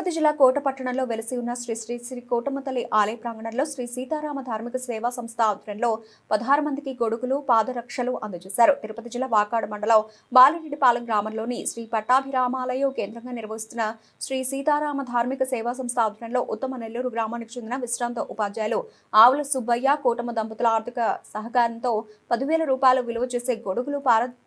తిరుపతి జిల్లా కోట పట్టణంలో వెలిసి ఉన్న శ్రీ శ్రీ శ్రీ కోటమ్మతల్లి ఆలయ ప్రాంగణంలో శ్రీ సీతారామ ధార్మిక సేవా సంస్థ ఆధ్వర్యంలో 16 మందికి గొడుగులు పాదరక్షలు అందజేశారు. తిరుపతి జిల్లా వాకాడు మండలం బాలిరెడ్డిపాలెం గ్రామంలోని శ్రీ పట్టాభిరామాలయం కేంద్రంగా నిర్వహిస్తున్న శ్రీ సీతారామ ధార్మిక సేవా సంస్థ ఆధ్వర్యంలో ఉత్తమ నెల్లూరు గ్రామానికి చెందిన విశ్రాంత ఉపాధ్యాయులు ఆవుల సుబ్బయ్య కోటమ్మ దంపతుల ఆర్థిక సహకారంతో 10,000 రూపాయలు విలువ చేసే గొడుగులు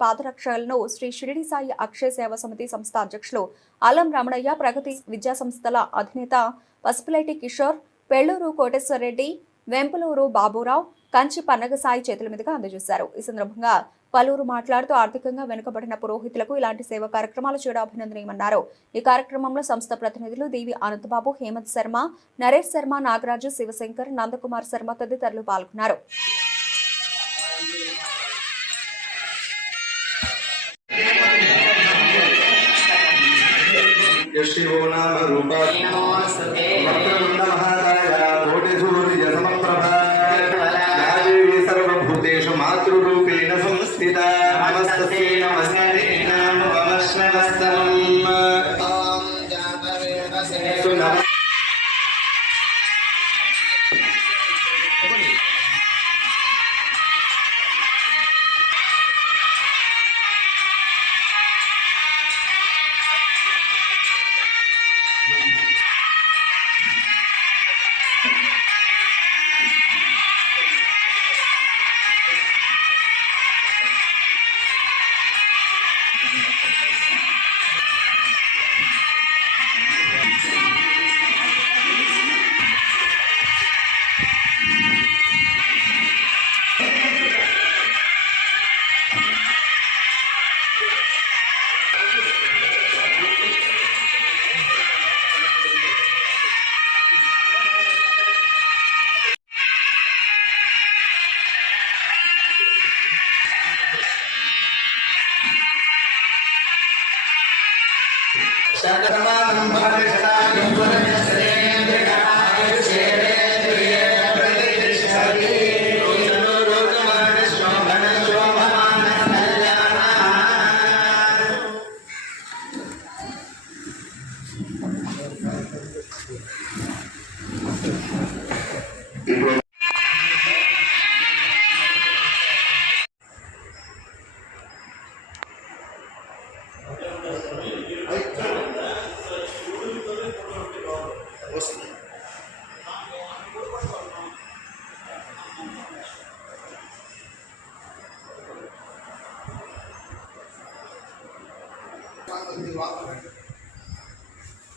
పాదరక్షలను శ్రీ షిరిడి సాయి అక్షయ సేవా సమితి సంస్థ అధ్యక్షులు అల్లం రమణయ్య, ప్రగతి విద్యా సంస్థల అధినేత పసుపులేటి కిషోర్, పెళ్లూరు కోటేశ్వరరెడ్డి, వెంపులూరు బాబురావు, కంచి పన్నగసాయి చేతుల మీదుగా అందజేశారు. ఈ సందర్భంగా పలువురు మాట్లాడుతూ ఆర్థికంగా వెనుకబడిన పురోహితులకు ఇలాంటి సేవా కార్యక్రమాలు చేయడం అభినందనీయమన్నారు. ఈ కార్యక్రమంలో సంస్థ ప్రతినిధులు దేవి అనంతబాబు, హేమంత్ శర్మ, నరేష్ శర్మ, నాగరాజు, శివశంకర్, నందకుమార్ శర్మ తదితరులు పాల్గొన్నారు. शिवो नाम रूपा वक्रतुंड महाकाय कोटिसूर्य समप्रभा या देवी सर्वभूतेषु मातृरूपेण संस्थिता नमस्तस्यै नमस्ते नमो नमस्ते